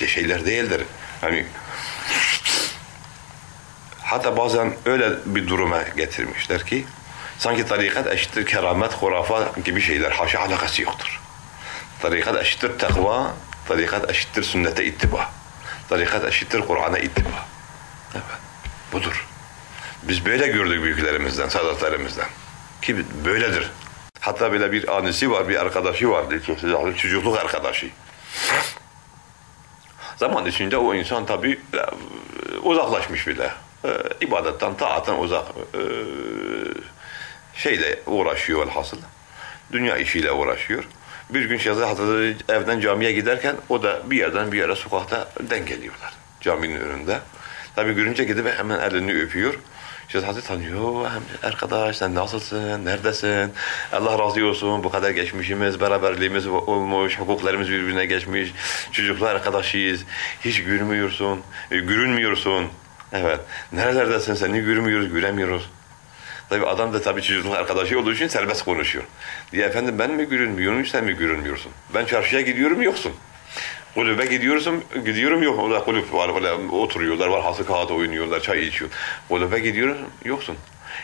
öyle şeyler değildir. Hani hatta bazen öyle bir duruma getirmişler ki sanki tarikat eşittir keramet, hurafa gibi şeyler. Haşa alakası yoktur. Tarikat eşittir takva, tarikat eşittir sünnete ittiba. Tarikat eşittir Kur'an'a ittiba. Evet, budur. Biz böyle gördük büyüklerimizden, sadatlarımızdan. Ki böyledir. Hatta böyle bir anisi var, bir arkadaşı vardı. Çocukluk arkadaşı. Zaman içinde o insan tabi e, uzaklaşmış bile. E, ibadetten, taattan uzak. E, şeyle uğraşıyor elhasıl. Dünya işiyle uğraşıyor. Bir gün Şehzade Hazretleri evden camiye giderken o da bir yerden bir yere sokakta denk geliyorlar. Caminin önünde. Tabi görünce gidip hemen elini öpüyor. Şehzade Hazretleri tanıyor. Arkadaş sen nasılsın? Neredesin? Allah razı olsun. Bu kadar geçmişimiz, beraberliğimiz olmuş, hukuklarımız birbirine geçmiş. Çocuklar arkadaşıyız. Hiç gülmüyorsun, e, görünmüyorsun. Evet. Nerelerdesin seni görmüyoruz, göremiyoruz. Tabi adam da tabi çocukluk arkadaşı olduğu için serbest konuşuyor. Diye efendim ben mi görünmüyorum, sen mi görünmüyorsun? Ben çarşıya gidiyorum, yoksun. Kulübe gidiyorsun, gidiyorum yok. Orada kulüp var, böyle oturuyorlar, var hası kağıt oynuyorlar, çay içiyor. Kulübe gidiyorum, yoksun.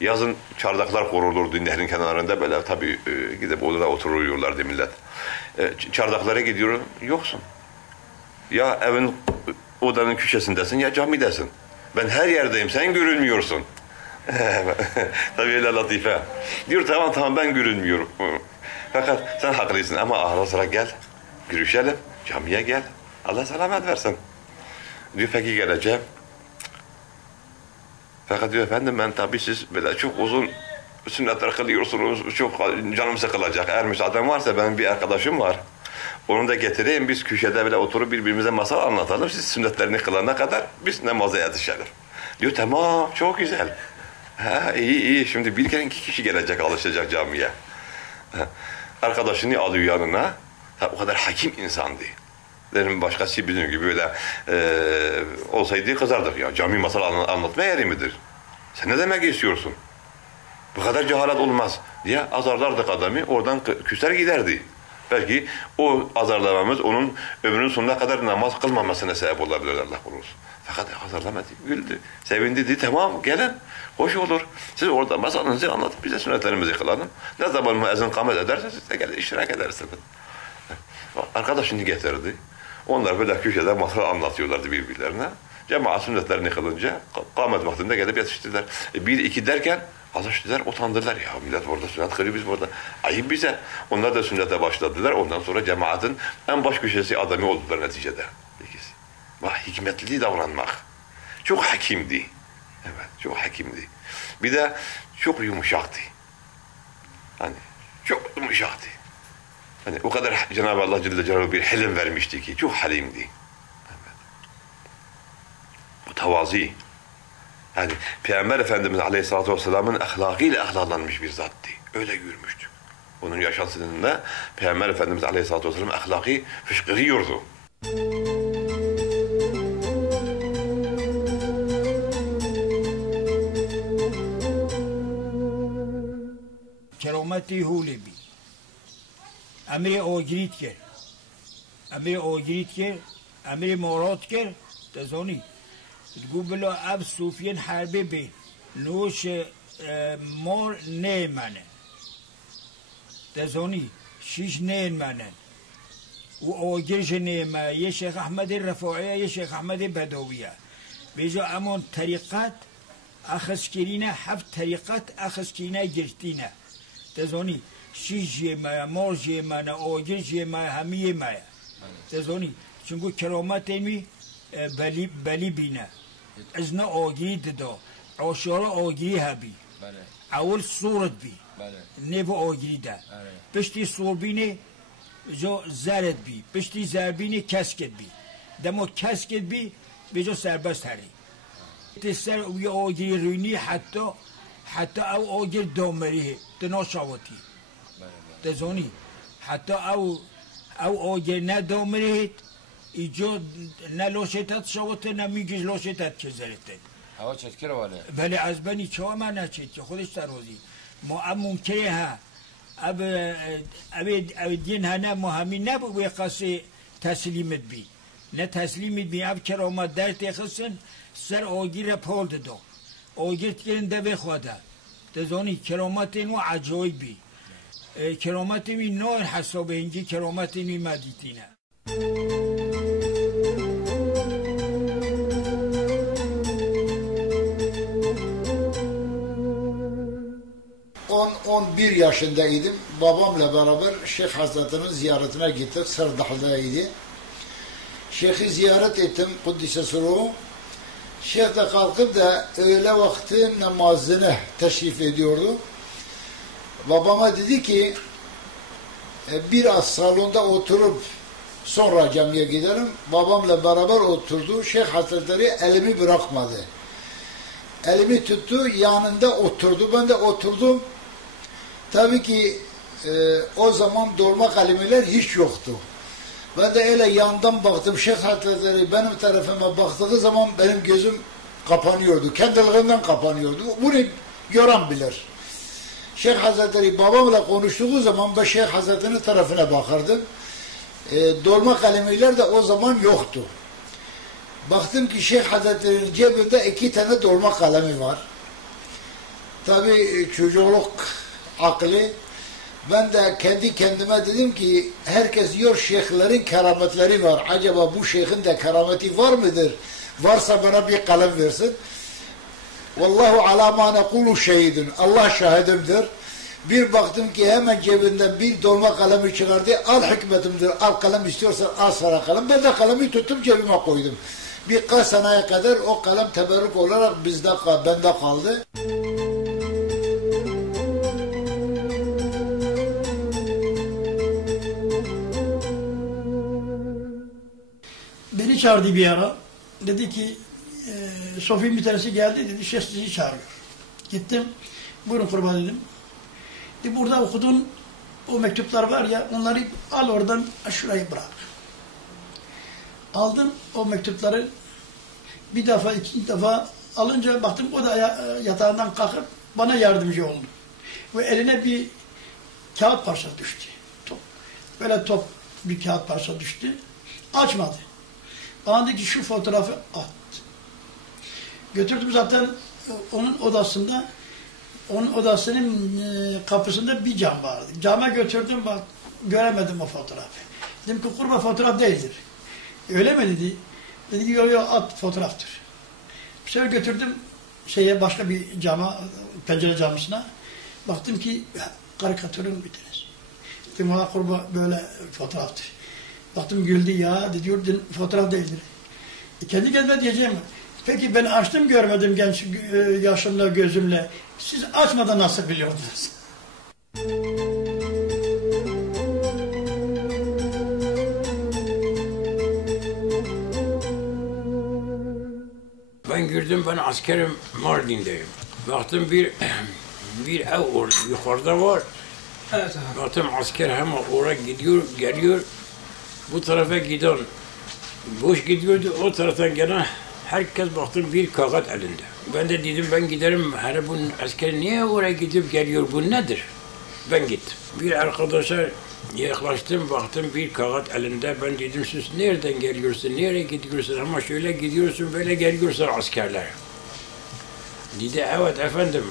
Yazın çardaklar kurulurdu nehrin kenarında böyle tabii e, gidip orada oturuyorlardı millet. E, çardaklara gidiyorum, yoksun. Ya evin odanın köşesindesin ya camidesin. Ben her yerdeyim, sen görünmüyorsun. Tabii öyle latife. Diyor tamam tamam ben görünmüyorum. Fakat sen haklısın ama ara sıra gel. Görüşelim. Camiye gel. Allah selamet versin. Diyor peki geleceğim. Fakat diyor efendim ben tabii siz böyle çok uzun sünnetler kılıyorsunuz. Çok canım sıkılacak. Eğer müsaaden varsa benim bir arkadaşım var. Onu da getireyim biz köşede bile oturup birbirimize masal anlatalım. Siz sünnetlerini kılana kadar biz namaza yetişelim. Diyor tamam çok güzel. Ha iyi iyi şimdi bir kere iki kişi gelecek alışacak camiye. Arkadaşını alıyor yanına. O kadar hakim insandı. Derim başkası bizim gibi böyle e, olsaydı kızardır ya. Cami masal anlatma yeri midir? Sen ne demek istiyorsun? Bu kadar cehalet olmaz diye azarlardık adamı. Oradan küser giderdi. Belki o azarlamamız onun ömrünün sonuna kadar namaz kılmamasına sebep olabilir Allah korusun. Fakat azarlamadı, güldü, sevindi dedi tamam gelin, hoş olur. Siz orada masalınızı anlatıp bize sünnetlerimizi kılalım. Ne zaman müezzin kamet ederse siz de gelin iştirak edersiniz. Arkadaşını getirdi. Onlar böyle köşede masal anlatıyorlardı birbirlerine. Cemaat sünnetlerini kılınca kâmet vaktinde gelip yetiştiler. E, bir iki derken Hazretler utandılar ya millet orada sünnet kılıyor biz burada. Ayıp bize. Onlar da sünnete başladılar. Ondan sonra cemaatin en baş köşesi adamı oldular neticede. İkisi. Bak hikmetli davranmak. Çok hakimdi. Evet çok hakimdi. Bir de çok yumuşaktı. Hani çok yumuşaktı. Hani o kadar Cenab-ı Allah Celle Celaluhu bir helim vermişti ki çok halimdi. Evet. Bu tavazi. Yani Peygamber Efendimiz Aleyhisselatü Vesselam'ın ahlakıyla ahlaklanmış bir zattı. Öyle yürümüştü. Onun yaşantısında Peygamber Efendimiz Aleyhisselatü Vesselam ahlakı fışkırıyordu. Kerameti Hulebi بی امر آگریت کرد. امر آگریت کرد امر مارات کرد. تزانی. تقول بلا اب صوفیان حربه بی نوش مار نه منه تزانی. شیش نه منه و آگرش نه منه یه شیخ احمد رفاعیه یه شیخ احمد بدویه. بیجا اما طریقت اخذ کرینه هفت طریقت اخذ کرینه گرتینه. تزانی. شیش جیمه مار جیمه آگر جیمه همه جیمه تزانی چونکو کرامت ایمی بلی, بلی بینه. از نه آگیری ددا. عاشارا آگیری هبی. بله. اول صورت بی. بله. نو آگیری ده. آره. پشتی صور بینه جا زرد بی. پشتی زر بینه کسکت بی. دما کسکت بی به جا سربست هری. تسر او یه آگیری روینی حتی حتی او آگر دامریه. دنا شاوتی تزانی حتی او او نه دامریه ایجا نه لاشتت شاوته نه میگیش لاشتت که زرته هوا چتکره واله بله از بنی چه من نچید که خودش ترازی ما ام ممکنه ها. اب اب اب دین ها نه ما همین نبو قصه تسلیمت بی. نه تسلیمی بیاب کراmat در تخصن سر آگیر پول دو آگیر تگرن ده بخواده دزانی کرامت اینو عجایبی کرامت می نوع حساب اینجی کرامت می مدیتینه On 11 yaşındaydım. Babamla beraber Şeyh Hazretleri'nin ziyaretine gittik. Sırdahla'daydı. Şeyh'i ziyaret ettim. Kuddise Suruhu. Şeyh de kalkıp da öğle vakti namazını teşrif ediyordu. Babama dedi ki "E, biraz salonda oturup sonra camiye gidelim. Babamla beraber oturdu. Şeyh Hazretleri elimi bırakmadı. Elimi tuttu, yanında oturdu. Ben de oturdum. Tabii ki e, o zaman dolma kelimeler hiç yoktu. Ben de öyle yandan baktım. Şeyh Hazretleri benim tarafıma baktığı zaman benim gözüm kapanıyordu. Kendiliğinden kapanıyordu. Bunu gören bilir. Şeyh Hazretleri babamla konuştuğu zaman ben Şeyh Hazretleri'nin tarafına bakardım. E, dolma kelimeler de o zaman yoktu. Baktım ki Şeyh Hazretleri'nin cebinde iki tane dolma kalemi var. Tabii çocukluk aklı. Ben de kendi kendime dedim ki herkes diyor şeyhlerin kerametleri var. Acaba bu şeyhin de kerameti var mıdır? Varsa bana bir kalem versin. Vallahu ala ma nekulu şehidun. Allah şahidimdir. Bir baktım ki hemen cebinden bir dolma kalemi çıkardı. Al hikmetimdir. Al kalem istiyorsan al sana kalem. Ben de kalemi tuttum cebime koydum. Birkaç seneye kadar o kalem teberrük olarak bizde bende kaldı. Beni çağırdı bir ara. Dedi ki Sofi'nin bir tanesi geldi dedi şeyh çağırıyor. Gittim. Buyurun kurban dedim. Dedi, burada okudun o mektuplar var ya onları al oradan şurayı bırak. Aldım o mektupları bir defa ikinci defa alınca baktım o da ya- yatağından kalkıp bana yardımcı oldu. Ve eline bir kağıt parçası düştü. Top. Böyle top bir kağıt parçası düştü. Açmadı. Bana dedi ki şu fotoğrafı at. Götürdüm zaten onun odasında onun odasının e, kapısında bir cam vardı. Cama götürdüm bak göremedim o fotoğrafı. Dedim ki kurba fotoğraf değildir. Öyle mi dedi. Dedi ki yok yok at fotoğraftır. Bir sefer götürdüm şeye başka bir cama pencere camısına. Baktım ki karikatürün bir tanesi. Dedim ha kurba böyle fotoğraftır. Baktım güldü ya dedi "Din fotoğraf değildir. E, kendi kendime diyeceğim. Peki ben açtım görmedim genç e, yaşımda gözümle. Siz açmadan nasıl biliyordunuz? Ben girdim ben askerim Mardin'deyim. Baktım bir bir ev or, yukarıda var. Evet abi. Baktım asker hemen oraya gidiyor, geliyor. Bu tarafa giden boş gidiyordu. O taraftan gelen herkes baktım bir kağıt elinde. Ben de dedim ben giderim. Hani bu asker niye oraya gidip geliyor? Bu nedir? Ben gittim. Bir arkadaşa yaklaştım, baktım bir kağıt elinde. Ben dedim siz nereden geliyorsun, nereye gidiyorsun? Ama şöyle gidiyorsun, böyle geliyorsun askerler. Dedi evet efendim,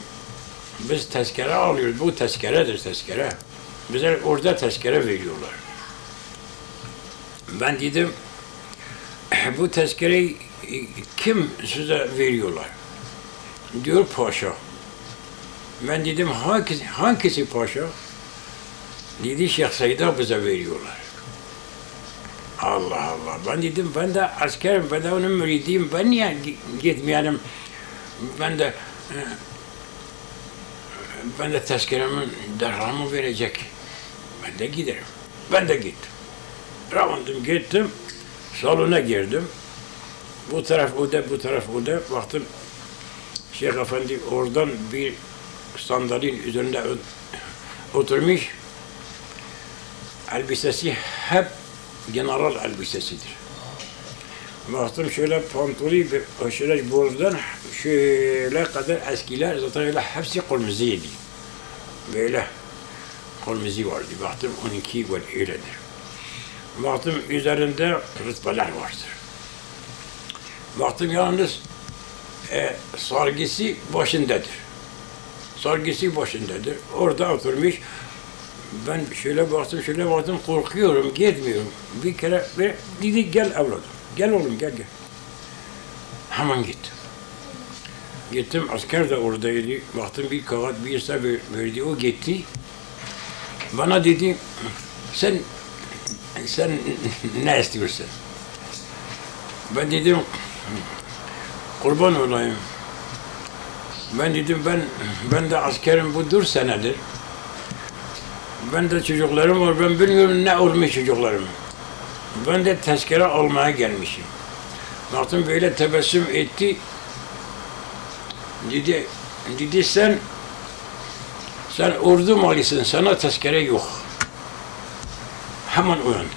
biz tezkere alıyoruz. Bu tezkeredir tezkere. Bize orada tezkere veriyorlar. Ben dedim bu tezkereyi kim size veriyorlar? Diyor paşa. Ben dedim hangisi, hangisi paşa? Dedi Şeyh Said'a bize veriyorlar. Allah Allah. Ben dedim ben de askerim, ben de onun müridiyim. Ben niye gi- gitmeyelim? Ben de e, ben de tezkeremin derhamı verecek. Ben de giderim. Ben de gittim. Ravandım gittim. Salona girdim. Bu taraf oda, bu taraf oda. Baktım Şeyh Efendi oradan bir sandalyenin üzerinde o- oturmuş. Elbisesi hep general elbisesidir. Baktım şöyle pantolonu şöyle buradan şöyle kadar eskiler zaten öyle hepsi kırmızıydı. Böyle kırmızı vardı. Baktım onunki var öyledir. Baktım üzerinde rütbeler vardır. Baktım yalnız e, sargısı başındadır. Sargısı başındadır. Orada oturmuş. Ben şöyle baktım, şöyle baktım, korkuyorum, gitmiyorum. Bir kere bir, dedi gel evladım, gel oğlum gel gel. Hemen gittim. Gittim, asker de oradaydı. Baktım bir kağıt bir hesap verdi, o gitti. Bana dedi, sen sen ne istiyorsun? Ben dedim, kurban olayım. Ben dedim, ben ben de askerim bu dur senedir. Ben de çocuklarım var, ben bilmiyorum ne olmuş çocuklarım. Ben de tezkere almaya gelmişim. Baktım böyle tebessüm etti. Dedi, dedi sen sen ordu malısın, sana tezkere yok. Hemen uyandım.